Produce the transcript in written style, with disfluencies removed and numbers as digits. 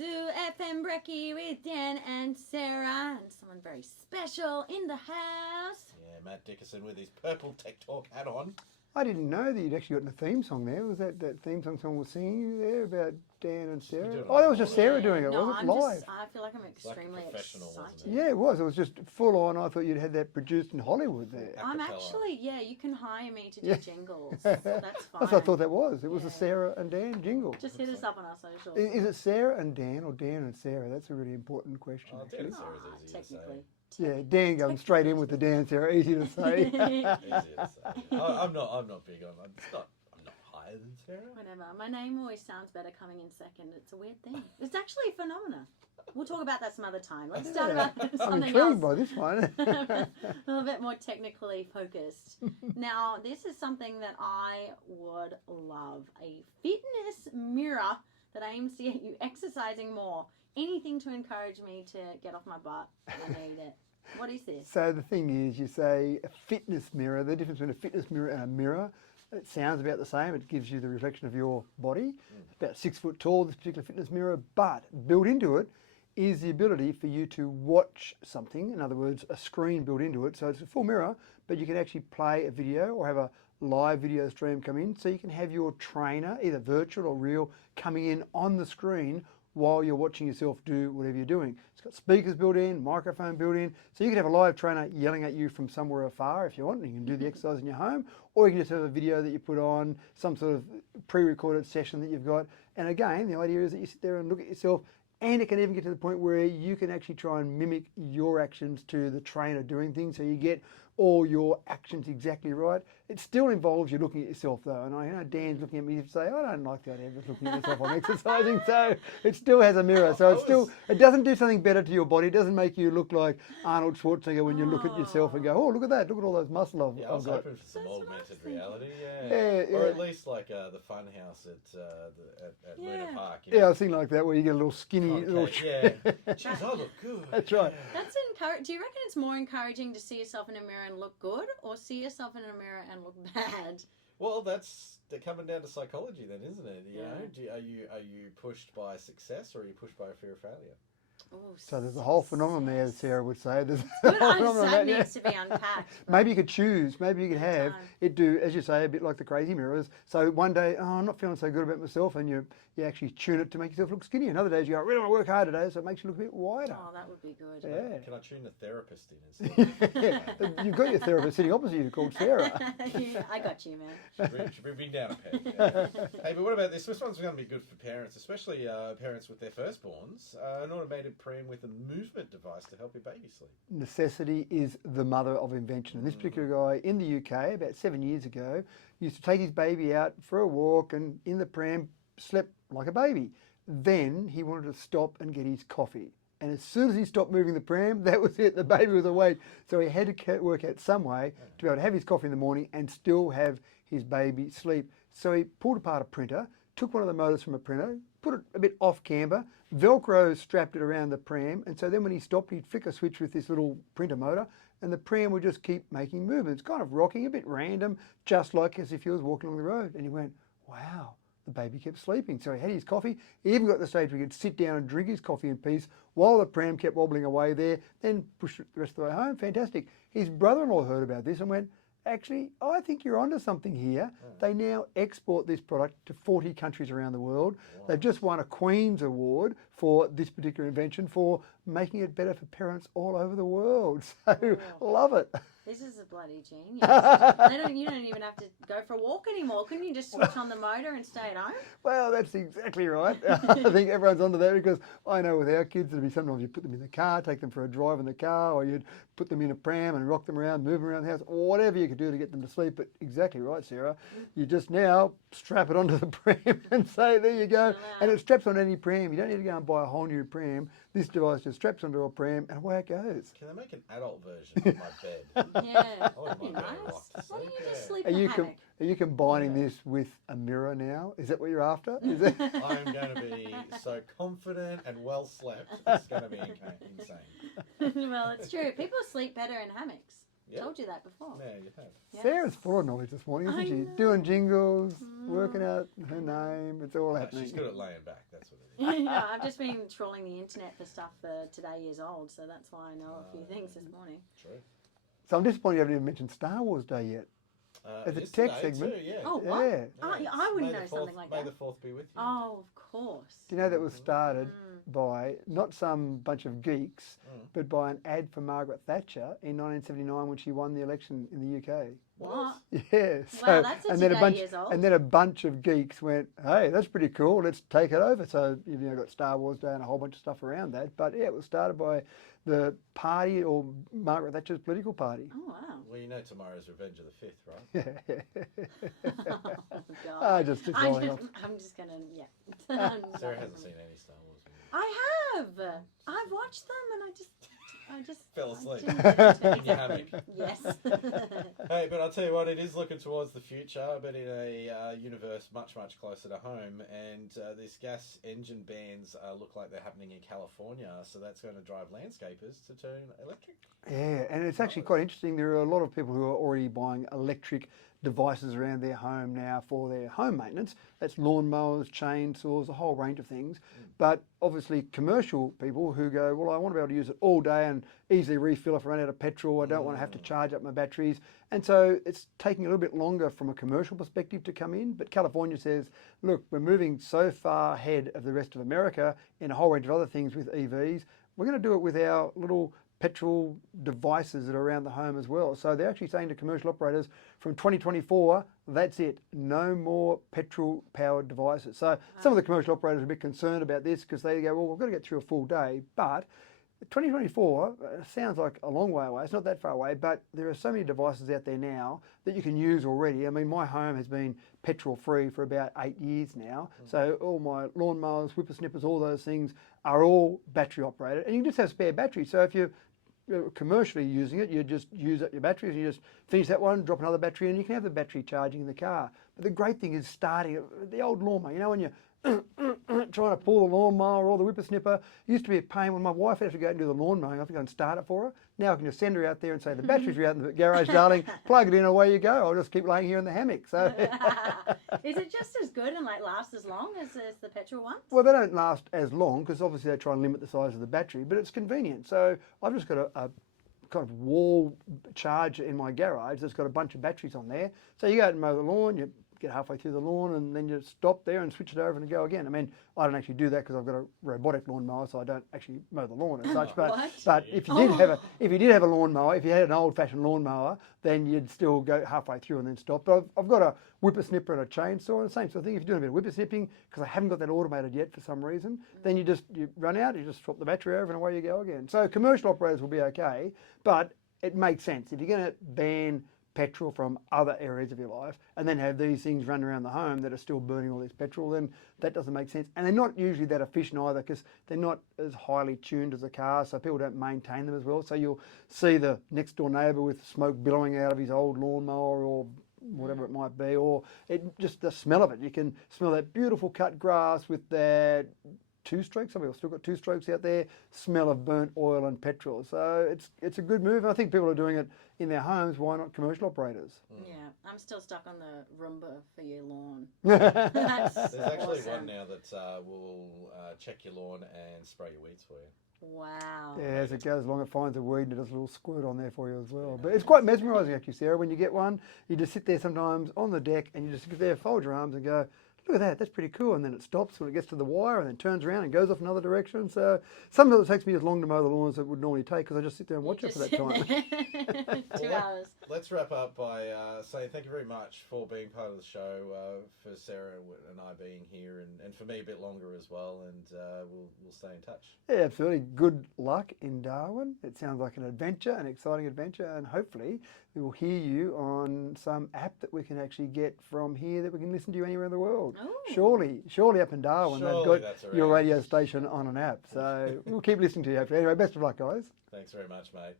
to FM Brekkie with Dan and Sarah and someone very special in the house. Yeah, Matt Dickerson with his purple Tech Talk hat on. I didn't know that you'd actually gotten a theme song there. Was that theme song someone was singing there about Dan and Sarah? Oh, that was just Sarah doing it, wasn't it? Live. I feel like I'm extremely professional, wasn't excited. it? Yeah, it was. It was just full on. I thought you'd had that produced in Hollywood there. I'm Acapella. actually, you can hire me to do Yeah. jingles. So that's fine. That's what I thought that was. It was a Yeah. Sarah and Dan jingle. Just hit us up on our socials. Is it Sarah and Dan or Dan and Sarah? That's a really important question. Oh, actually. Dan and Sarah's easy to say. Technically. Yeah, Dan going straight in with the Dan, Sarah. Easy to say. Easy to say. I'm not big on it. I'm not higher than Sarah. Whatever. My name always sounds better coming in second. It's a weird thing. It's actually a phenomenon. We'll talk about that some other time. Let's start about I'm something intrigued else. by this one. A little bit more technically focused. Now, this is something that I would love. A fitness mirror that aims to get you exercising more. Anything to encourage me to get off my butt. I need it. What is this? So the thing is, you say a fitness mirror. The difference between a fitness mirror and a mirror, it sounds about the same. It gives you the reflection of your body. It's about 6 foot tall, this particular fitness mirror, but built into it is the ability for you to watch something. In other words, a screen built into it. So it's a full mirror, but you can actually play a video or have a live video stream come in. So you can have your trainer, either virtual or real, coming in on the screen while you're watching yourself do whatever you're doing. It's got speakers built in, microphone built in, so you can have a live trainer yelling at you from somewhere afar if you want, and you can do the exercise in your home, or you can just have a video that you put on, some sort of pre-recorded session that you've got. And again, the idea is that you sit there and look at yourself, and it can even get to the point where you can actually try and mimic your actions to the trainer doing things, so you get all your actions exactly right. It still involves you looking at yourself though, and I know Dan's looking at me to say, I don't like the idea of just looking at yourself on exercising, so it still has a mirror, so it doesn't do something better to your body. It doesn't make you look like Arnold Schwarzenegger when you look at yourself and go, oh, look at that, look at all those muscle Yeah, I was I've got. hoping for some That's what I augmented was thinking. reality, Yeah, or yeah. at least like the fun house at Luna Yeah. Park. Yeah, I was thinking like that, where you get a little skinny little. Yeah. Jeez, I look good. That's right. That's do you reckon it's more encouraging to see yourself in a mirror and look good, or see yourself in a mirror and look bad? Well, they're coming down to psychology then, isn't it? You Yeah. know, are you pushed by success or are you pushed by a fear of failure? Ooh, So there's a whole phenomenon there, as Sarah would say. There's a Good, whole phenomenon that there, needs to be unpacked. Maybe you could choose. Maybe you could have Time. it do, as you say, a bit like the crazy mirrors. So one day, oh, I'm not feeling so good about myself, and you actually tune it to make yourself look skinny. And other days you go, I really want to work hard today, so it makes you look a bit wider. Oh, that would be good. Yeah. Can I tune the therapist in instead? You've got your therapist sitting opposite you called Sarah. I got you, man. Should we bring down a peg? Yeah. Hey, but what about this? This one's going to be good for parents, especially parents with their firstborns. An automated pram with a movement device to help your baby sleep. Necessity is the mother of invention. And this particular guy in the UK, about 7 years ago, used to take his baby out for a walk and in the pram slept like a baby. Then he wanted to stop and get his coffee. And as soon as he stopped moving the pram, that was it. The baby was awake. So he had to work out some way to be able to have his coffee in the morning and still have his baby sleep. So he pulled apart a printer, took one of the motors from a printer, put it a bit off camber, Velcro strapped it around the pram, and so then when he stopped, he'd flick a switch with this little printer motor, and the pram would just keep making movements, kind of rocking, a bit random, just like as if he was walking along the road. And he went, wow. The baby kept sleeping. So he had his coffee. He even got to the stage where he could sit down and drink his coffee in peace while the pram kept wobbling away there, then pushed it the rest of the way home. Fantastic. His brother-in-law heard about this and went, actually, I think you're onto something here. They now export this product to 40 countries around the world. Wow. They've just won a Queen's Award for this particular invention for making it better for parents all over the world. So love it. This is a bloody genius. You don't even have to go for a walk anymore. Couldn't you just switch on the motor and stay at home? Well, that's exactly right. I think everyone's onto that because I know with our kids, it'd be sometimes you put them in the car, take them for a drive in the car, or you'd put them in a pram and rock them around, move them around the house, whatever you could do to get them to sleep. But exactly right, Sarah. You just now strap it onto the pram and say, there you go. And it straps on any pram. You don't need to go and buy a whole new pram. This device just straps onto a pram and away it goes. Can they make an adult version of my bed? Yeah. I wouldn't That'd be mind going nice. rock to Why don't sleep, you just yeah. sleep Are in a you, hammock? are you combining this with a mirror now? Is that what you're after? Is it? I'm going to be so confident and well slept. It's going to be insane. Well, it's true. People sleep better in hammocks. Yep. Told you that before. Yeah, you have. Yes. Sarah's full of knowledge this morning, isn't I she? know. Doing jingles, working out her name. It's all No, happening. she's good at laying back. That's what it is. Yeah, I've just been trawling the internet for stuff for today years old, so that's why I know a few things this morning. True. So I'm disappointed you haven't even mentioned Star Wars Day yet. As a It is tech today segment. too, yeah. Oh, what? Yeah. I wouldn't May know the something like May that. the 4th be with you. Oh, of course. Do you know that was started by not some bunch of geeks, but by an ad for Margaret Thatcher in 1979 when she won the election in the UK. What? Yeah. So, Wow, that's and then a today bunch, years old. and then a bunch of geeks went, "Hey, that's pretty cool. Let's take it over." So you've got Star Wars Day and a whole bunch of stuff around that. But yeah, it was started by the party or Margaret Thatcher's political party. Oh, wow. Well, you know tomorrow's Revenge of the 5th, right? Oh, God. I just took rolling off. I'm just going to, yeah. Sarah hasn't seen any Star Wars movies. I have. I've watched them and I just Fell asleep didn't get into in your hammock. Yes. Hey, but I'll tell you what, it is looking towards the future, but in a universe much, much closer to home. And these gas engine bans look like they're happening in California, so that's going to drive landscapers to turn electric. Yeah, and it's actually quite interesting. There are a lot of people who are already buying electric devices around their home now for their home maintenance. That's lawnmowers, chainsaws, a whole range of things. But obviously commercial people who go, well, I want to be able to use it all day and easily refill if I run out of petrol. I don't want to have to charge up my batteries. And so it's taking a little bit longer from a commercial perspective to come in. But California says, look, we're moving so far ahead of the rest of America in a whole range of other things with EVs. We're going to do it with our little petrol devices that are around the home as well. So they're actually saying to commercial operators from 2024, that's it, no more petrol powered devices. So some of the commercial operators are a bit concerned about this because they go, well, we've got to get through a full day, but 2024 sounds like a long way away. It's not that far away, but there are so many devices out there now that you can use already. I mean, my home has been petrol free for about 8 years now. So all my lawnmowers, whippersnippers, all those things are all battery operated, and you can just have spare batteries. So if you're commercially using it, you just use up your batteries, you just finish that one, drop another battery in, and you can have the battery charging in the car. But the great thing is starting the old lawnmower. You know, when you're trying to pull the lawnmower or the whippersnipper, it used to be a pain when my wife had to go out and do the lawn mowing. I have to go and start it for her. Now I can just send her out there and say, the batteries are out in the garage, darling, plug it in, away you go. I'll just keep laying here in the hammock. So Is it just as good and like lasts as long as the petrol ones? well, they don't last as long because obviously they try and limit the size of the battery, but it's convenient. So I've just got a kind of wall charger in my garage that's got a bunch of batteries on there. So you go out and mow the lawn, you get halfway through the lawn and then you stop there and switch it over and go again. I mean, I don't actually do that because I've got a robotic lawnmower, so I don't actually mow the lawn as such. But What? but if you did have a lawnmower, if you had an old-fashioned lawnmower, then you'd still go halfway through and then stop. But I've got a whippersnipper and a chainsaw, and the same sort of thing. If you're doing a bit of whippersnipping, because I haven't got that automated yet for some reason, then you run out, you just swap the battery over and away you go again. So commercial operators will be okay, but it makes sense. If you're going to ban petrol from other areas of your life and then have these things run around the home that are still burning all this petrol, then that doesn't make sense. And they're not usually that efficient either because they're not as highly tuned as a car, so people don't maintain them as well. So you'll see the next door neighbour with smoke billowing out of his old lawnmower or whatever it might be, or just the smell of it. You can smell that beautiful cut grass with that two-strokes. Some people still got two-strokes out there. Smell of burnt oil and petrol. So it's a good move. I think people are doing it in their homes. Why not commercial operators? Yeah, I'm still stuck on the Roomba for your lawn. Yeah, That's There's actually awesome. one now that will check your lawn and spray your weeds for you. Wow. as it goes along, it finds a weed and it does a little squirt on there for you as well. But it's quite mesmerising actually, Sarah. When you get one, you just sit there sometimes on the deck and you just sit there, fold your arms and go, look at that, that's pretty cool. And then it stops when it gets to the wire and then turns around and goes off another direction. So sometimes it takes me as long to mow the lawn as it would normally take because I just sit there and watch it for that time. 2 hours. Let's wrap up by saying thank you very much for being part of the show, for Sarah and I being here, and for me a bit longer as well, and we'll stay in touch. Yeah, absolutely. Good luck in Darwin. It sounds like an adventure, an exciting adventure, and hopefully we will hear you on some app that we can actually get from here that we can listen to you anywhere in the world. Ooh. Surely up in Darwin Surely they've that's got your around. radio station on an app. So we'll keep listening to you. Anyway, best of luck, guys. Thanks very much, mate.